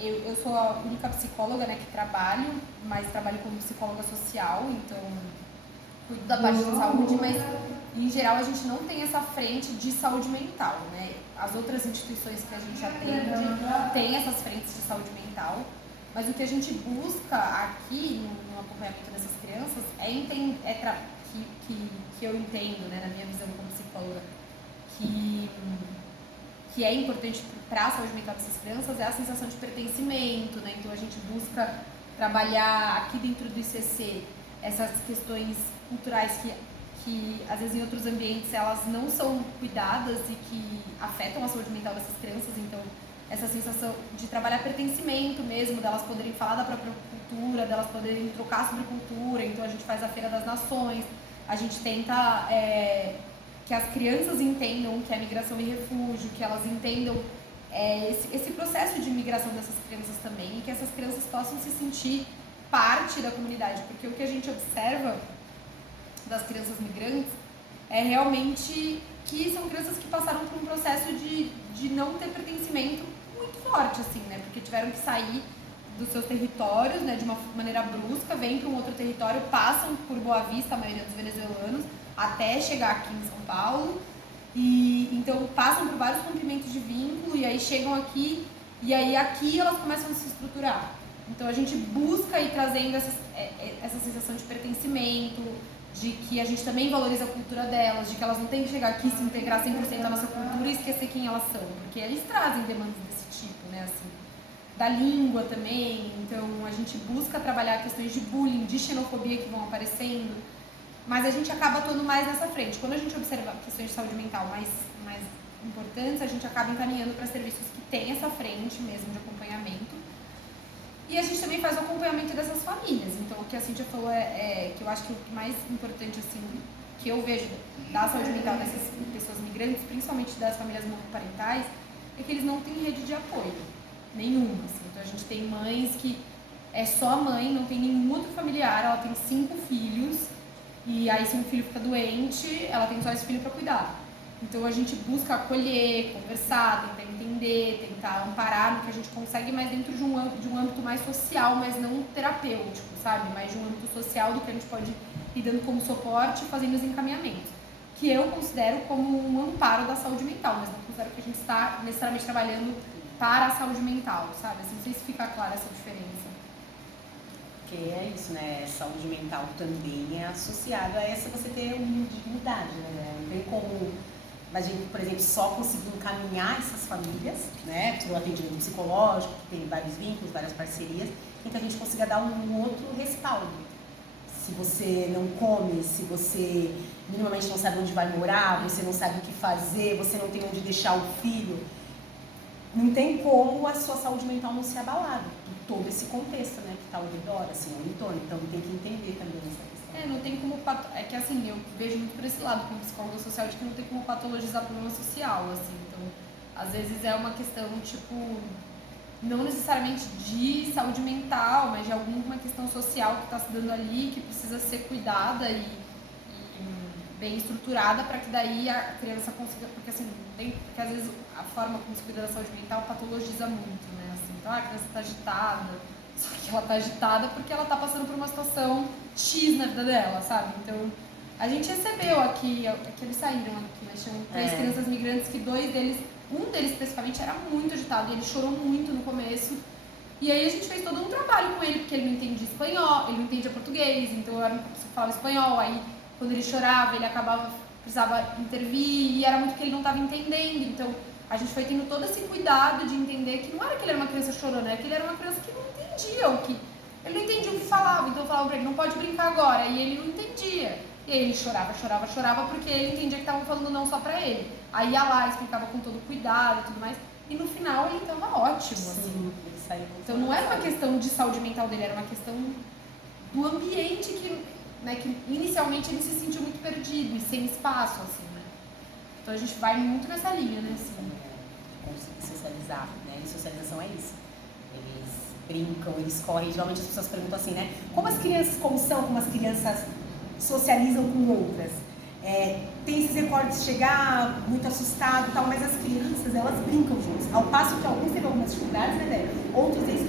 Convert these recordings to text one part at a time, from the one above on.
eu sou a única psicóloga, né, que trabalho, mas trabalho como psicóloga social, então cuido da parte de saúde, mas em geral a gente não tem essa frente de saúde mental, né? As outras instituições que a gente atende têm essas frentes de saúde mental, mas o que a gente busca aqui no acompanhamento dessas crianças que eu entendo, né, na minha visão como psicóloga, que é importante para a saúde mental dessas crianças é a sensação de pertencimento, né? Então a gente busca trabalhar aqui dentro do ICC essas questões culturais que às vezes em outros ambientes elas não são cuidadas e que afetam a saúde mental dessas crianças. Então essa sensação de trabalhar pertencimento mesmo, delas poderem falar da própria cultura, delas poderem trocar sobre cultura. Então a gente faz a Feira das Nações, a gente tenta que as crianças entendam o que é migração e refúgio, que elas entendam esse processo de migração dessas crianças também, e que essas crianças possam se sentir parte da comunidade, porque o que a gente observa das crianças migrantes é realmente que são crianças que passaram por um processo de não ter pertencimento muito forte, assim, né? Porque tiveram que sair dos seus territórios, né, de uma maneira brusca, vêm para um outro território, passam por Boa Vista, a maioria dos venezuelanos, até chegar aqui em São Paulo, e então passam por vários rompimentos de vínculo, e aí chegam aqui, e aí aqui elas começam a se estruturar. Então a gente busca ir trazendo essa sensação de pertencimento, de que a gente também valoriza a cultura delas, de que elas não têm que chegar aqui e se integrar 100% à nossa cultura e esquecer quem elas são, porque eles trazem demandas desse tipo, né, assim, da língua também. Então a gente busca trabalhar questões de bullying, de xenofobia que vão aparecendo, mas a gente acaba atuando mais nessa frente. Quando a gente observa questões de saúde mental mais importantes, a gente acaba encaminhando para serviços que têm essa frente mesmo de acompanhamento. E a gente também faz o acompanhamento dessas famílias. Então, o que a Cíntia falou que eu acho que o mais importante, assim, que eu vejo da saúde mental dessas pessoas migrantes, principalmente das famílias monoparentais, é que eles não têm rede de apoio nenhuma, assim. Então, a gente tem mães que é só a mãe, não tem nenhum outro familiar, ela tem 5 filhos, e aí se um filho fica doente, ela tem só esse filho para cuidar. Então a gente busca acolher, conversar, tentar entender, tentar amparar no que a gente consegue, mas dentro de um âmbito mais social, mas não terapêutico, sabe? Mais de um âmbito social do que a gente pode ir dando como suporte e fazendo os encaminhamentos. Que eu considero como um amparo da saúde mental, mas não considero que a gente está necessariamente trabalhando para a saúde mental, sabe? Assim, não sei se fica clara essa diferença. Porque é isso, né? Saúde mental também é associado a essa você ter uma dignidade, né? Não tem como a gente, por exemplo, só conseguir encaminhar essas famílias, né, para o atendimento psicológico, que tem vários vínculos, várias parcerias, e que a gente consiga dar um outro respaldo. Se você não come, se você minimamente não sabe onde vai morar, você não sabe o que fazer, você não tem onde deixar o filho, não tem como a sua saúde mental não ser abalada por todo esse contexto, né, que está ao redor, assim, ao entorno. Então tem que entender também essa questão. Não tem como... É que assim, eu vejo muito por esse lado, como psicóloga social, de que não tem como patologizar problema social, assim. Então, às vezes é uma questão, tipo, não necessariamente de saúde mental, mas de alguma questão social que está se dando ali, que precisa ser cuidada e bem estruturada para que daí a criança consiga... Porque assim, porque às vezes a forma como se cuida da saúde mental patologiza muito, né? Assim, então a criança está agitada, só que ela tá agitada porque ela tá passando por uma situação X na vida dela, sabe? Então, a gente recebeu aqui eles saíram aqui, mas tinham 3 crianças migrantes que um deles especificamente era muito agitado e ele chorou muito no começo. E aí a gente fez todo um trabalho com ele, porque ele não entendia espanhol, ele não entendia português, então eu era uma pessoa que falava espanhol, aí quando ele chorava, ele precisava intervir, e era muito que ele não estava entendendo, então a gente foi tendo todo esse cuidado de entender que não era que ele era uma criança chorona, era que ele era uma criança que não entendia ele não entendia o que falava, então eu falava pra ele, não pode brincar agora, e ele não entendia. E aí ele chorava, porque ele entendia que estavam falando não só pra ele. Aí ia lá, explicava com todo cuidado e tudo mais, e no final ele tava ótimo, assim. Então não era uma questão de saúde mental dele, era uma questão do ambiente que inicialmente ele se sentiu muito perdido e sem espaço, assim, né? Então a gente vai muito nessa linha, né? Assim. Conseguir socializar, né? E socialização é isso. Eles brincam, eles correm. Geralmente as pessoas perguntam assim, né? Como as crianças socializam com outras? Tem esses recordes de chegar muito assustado e tal, mas as crianças, elas brincam juntas. Ao passo que alguns têm algumas dificuldades, né, Débora? Outros, eles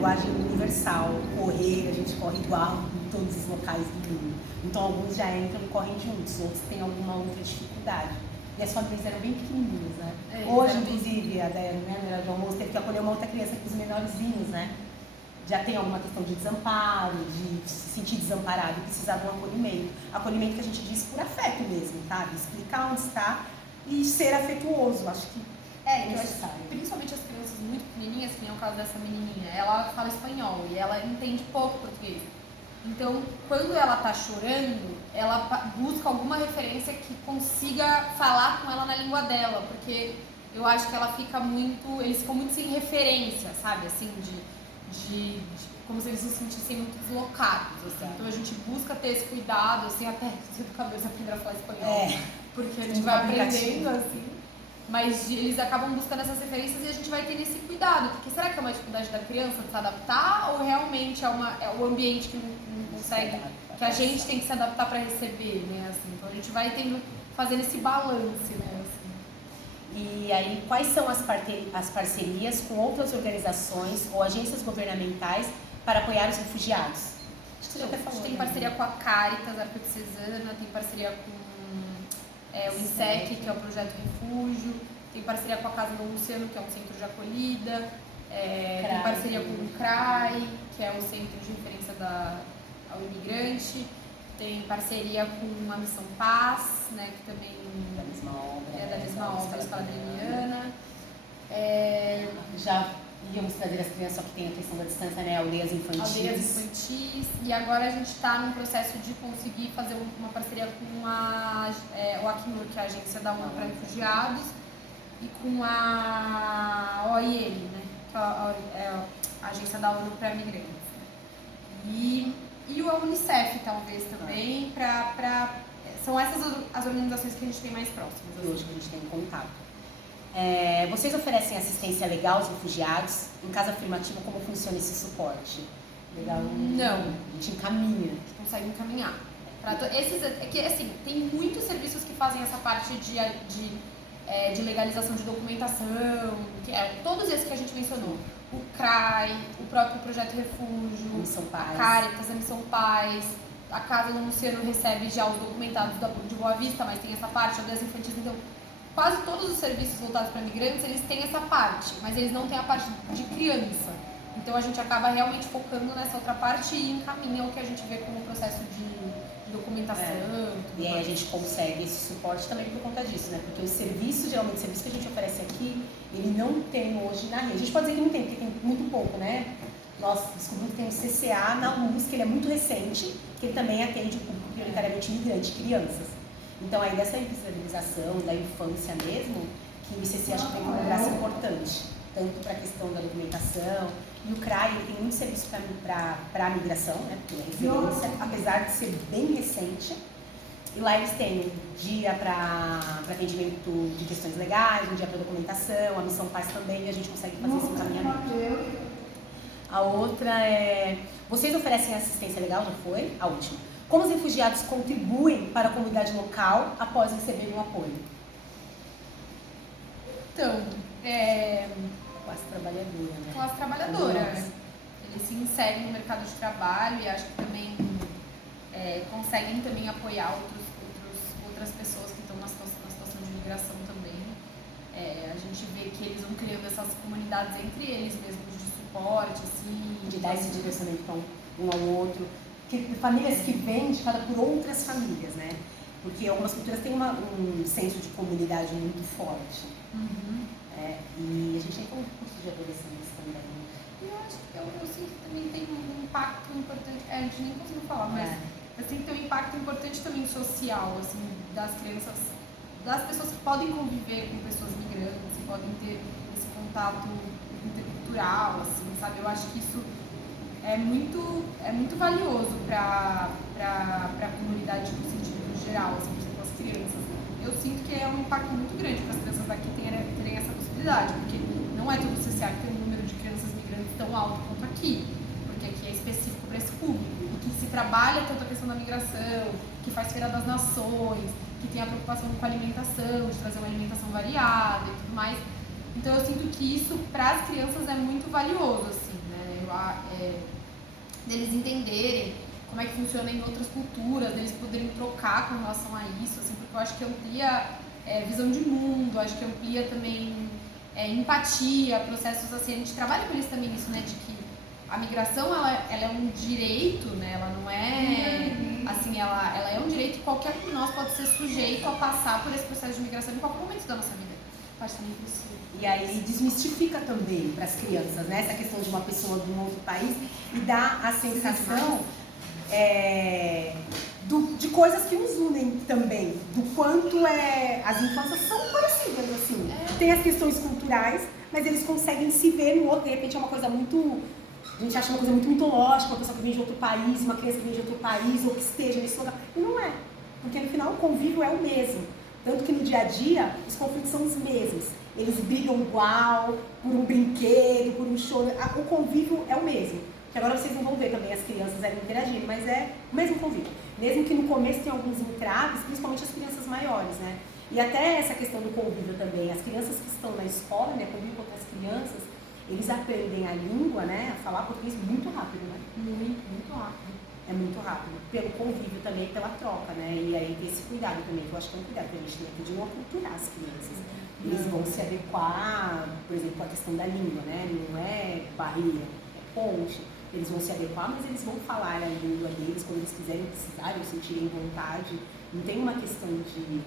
linguagem universal, correr, a gente corre igual em todos os locais do mundo. Então alguns já entram e correm juntos, outros têm alguma outra dificuldade. E as famílias eram bem pequenininhas, né? Hoje, inclusive, a Débora, né, na hora do almoço, teve que acolher uma outra criança com os menorzinhos, né? Já tem alguma questão de desamparo, de se sentir desamparado e precisar de um acolhimento. Acolhimento que a gente diz por afeto mesmo, sabe? Explicar onde está e ser afetuoso, acho que é necessário. Principalmente as crianças muito pequenininhas, que nem é o caso dessa menininha, ela fala espanhol e ela entende pouco português. Então, quando ela tá chorando, ela busca alguma referência que consiga falar com ela na língua dela, porque eu acho que ela fica muito, eles ficam muito sem referência, sabe, assim, como se eles se sentissem muito deslocados, assim. Então a gente busca ter esse cuidado, assim, até do cabeça aprender a falar espanhol, porque a gente vai aprendendo, assim, mas eles acabam buscando essas referências e a gente vai ter esse cuidado, porque será que é uma dificuldade da criança de se adaptar ou realmente é o ambiente que não consegue, que a gente tem que se adaptar para receber, né, assim. Então a gente vai fazendo esse balance, né, assim. E aí, quais são as parcerias com outras organizações ou agências governamentais para apoiar os refugiados? Acho que você já até falou, a gente tem parceria com a Caritas Arquidiocesana, tem parceria com o INSEC, que é o Projeto Refúgio, tem parceria com a Casa do Luciano, que é um centro de acolhida, tem parceria com o CRAI, que é o Centro de Referência ao Imigrante, tem parceria com a Missão Paz, né, que também é da mesma obra, a Escola Adriana. Já íamos trazer as crianças, só que tem a questão da distância, né? Aldeias infantis. E agora a gente está num processo de conseguir fazer uma parceria com o Acnur, que é a Agência da ONU para Refugiados, e com a OIM, né? Que é a Agência da ONU para Migrantes. E a Unicef, talvez, também, são essas as organizações que a gente tem mais próximas. Hoje que a gente tem contato. Vocês oferecem assistência legal aos refugiados? Em caso afirmativo, como funciona esse suporte? Legal? Não. A gente encaminha. Consegue encaminhar. Assim, tem muitos serviços que fazem essa parte de legalização de documentação, todos esses que a gente mencionou. O CRAI, o próprio Projeto Refúgio, a Caritas, a Missão Paz, a Casa do Luciano recebe já os documentados de Boa Vista, mas tem essa parte, aldeias infantis, então quase todos os serviços voltados para migrantes, eles têm essa parte, mas eles não têm a parte de criança. Então a gente acaba realmente focando nessa outra parte e encaminha o que a gente vê como processo de documentação. E aí a gente consegue esse suporte também por conta disso, né? Porque o serviço, geralmente o serviço que a gente oferece aqui, ele não tem hoje na rede. A gente pode dizer que não tem, porque tem muito pouco, né? Nós descobrimos que tem um CCA na USP, que ele é muito recente, que ele também atende o público prioritariamente imigrante, crianças. Então aí dessa visibilização da infância mesmo, que o ICC acho que tem um braço importante, tanto para a questão da documentação, e o CRAI ele tem muito serviço para a migração, né, porque é referência, apesar de ser bem recente. E lá eles têm um dia para atendimento de questões legais, um dia para documentação, a Missão Paz também, e a gente consegue fazer esse encaminhamento. A outra é... Vocês oferecem assistência legal? Já foi? A última. Como os refugiados contribuem para a comunidade local após receberem o apoio? Então, Classe trabalhadora, né? Classe trabalhadora. Eles se inserem no mercado de trabalho e acho que também conseguem também apoiar outras pessoas que estão na situação de migração também. A gente vê que eles vão criando essas comunidades entre eles mesmos de suporte, assim. De dar esse direcionamento para um ao outro. Famílias que vêm indicadas por outras famílias, né? Porque algumas culturas têm um senso de comunidade muito forte. Uhum. E a gente tem um curso de adolescentes também. Eu acho que eu sinto que também tem um impacto importante. A gente nem conseguiu falar, mas eu sinto que tem um impacto importante também social, assim, das crianças, das pessoas que podem conviver com pessoas migrantes, que podem ter esse contato intercultural, assim, sabe? Eu acho que isso é muito valioso para a comunidade no sentido geral, assim, por exemplo, as crianças. Eu sinto que é um impacto muito grande para as crianças daqui terem essa possibilidade, porque não é todo o CCA que tem um número de crianças migrantes tão alto quanto aqui, porque aqui é específico para esse público, e que se trabalha tanto a questão da migração, que faz Feira das Nações, que tem a preocupação com a alimentação, de trazer uma alimentação variada e tudo mais. Então eu sinto que isso para as crianças é muito valioso, assim, né? Eu deles entenderem como é que funciona em outras culturas, deles poderem trocar com relação a isso, assim, porque eu acho que amplia visão de mundo, acho que amplia também empatia, processos assim, a gente trabalha com eles também nisso, né, de que a migração, ela é um direito, né, ela não é, assim, ela é um direito que qualquer um de nós pode ser sujeito a passar por esse processo de migração em qualquer momento da nossa vida. Pode também por isso. E aí desmistifica também para as crianças, né, essa questão de uma pessoa de um outro país e dá a sensação de coisas que nos unem também, do quanto as infâncias são parecidas, assim. Tem as questões culturais, mas eles conseguem se ver no outro, de repente é uma coisa muito... A gente acha uma coisa muito mitológica, uma pessoa que vem de outro país, uma criança que vem de outro país, ou que esteja nesse lugar. E não é, porque no final o convívio é o mesmo. Tanto que no dia a dia, os conflitos são os mesmos. Eles brigam igual, por um brinquedo, por um show. O convívio é o mesmo. Que agora vocês não vão ver também as crianças ali interagindo, mas é o mesmo convívio. Mesmo que no começo tenha alguns entraves, principalmente as crianças maiores, né? E até essa questão do convívio também. As crianças que estão na escola, né, convívio com outras crianças, eles aprendem a língua, né, a falar português muito rápido, né? Muito rápido. É muito rápido. Pelo convívio também, pela troca, né? E aí ter esse cuidado também, que eu acho que é um cuidado que a gente tem aqui de não aculturar as crianças. Eles vão se adequar, por exemplo, à questão da língua, né? Não é barreira, é ponte. Eles vão se adequar, mas eles vão falar a língua deles quando eles quiserem, precisarem, ou sentirem vontade. Não tem uma questão de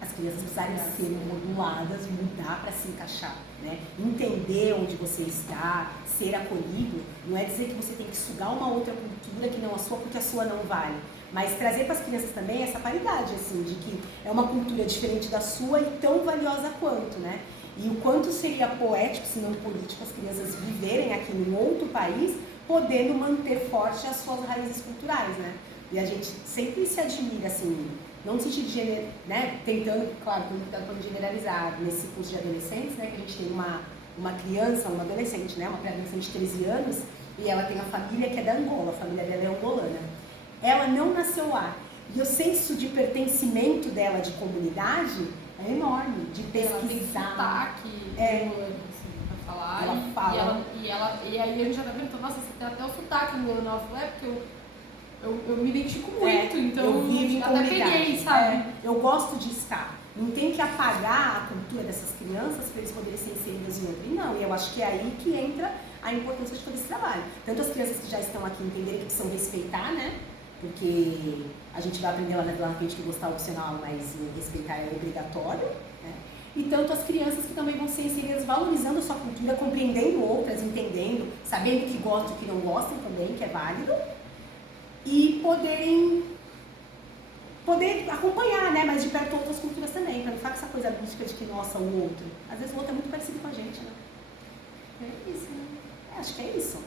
as crianças precisarem ser moduladas, mudar para se encaixar, né? Entender onde você está, ser acolhido, não é dizer que você tem que sugar uma outra cultura que não a sua, porque a sua não vale. Mas trazer para as crianças também essa paridade, assim, de que é uma cultura diferente da sua e tão valiosa quanto, né? E o quanto seria poético, se não político, as crianças viverem aqui em outro país, podendo manter forte as suas raízes culturais, né? E a gente sempre se admira, assim, não no sentido de gênero, né? Tentando, claro, tentando generalizar nesse curso de adolescentes, né? Que a gente tem uma criança, uma adolescente, né? Uma pré-adolescente de 13 anos, e ela tem a família que é da Angola, a família dela é angolana. Ela não nasceu lá. E o senso de pertencimento dela de comunidade é enorme, de pesquisar. Pra falar. Ela fala. E aí a gente já tá perguntando, nossa, você tem até o sotaque angolano. Ela falou, porque eu me identifico muito, então eu vivo em até comunidade. peguei, sabe? Eu gosto de estar. Não tem que apagar a cultura dessas crianças para eles poderem ser inseridos em outra. Não, e eu acho que é aí que entra a importância de todo esse trabalho. Tanto as crianças que já estão aqui entenderem que precisam respeitar, né? Porque a gente vai aprender lá na frente que gostar é opcional, mas respeitar é obrigatório, né? E tanto as crianças que também vão ser inseridas valorizando a sua cultura, compreendendo outras, entendendo, sabendo o que gostam e o que não gostam também, que é válido, e poder acompanhar, né, mais de perto outras culturas também, para não ficar com essa coisa mística de que, nossa, o outro. Às vezes o outro é muito parecido com a gente, né? É isso, né? Acho que é isso.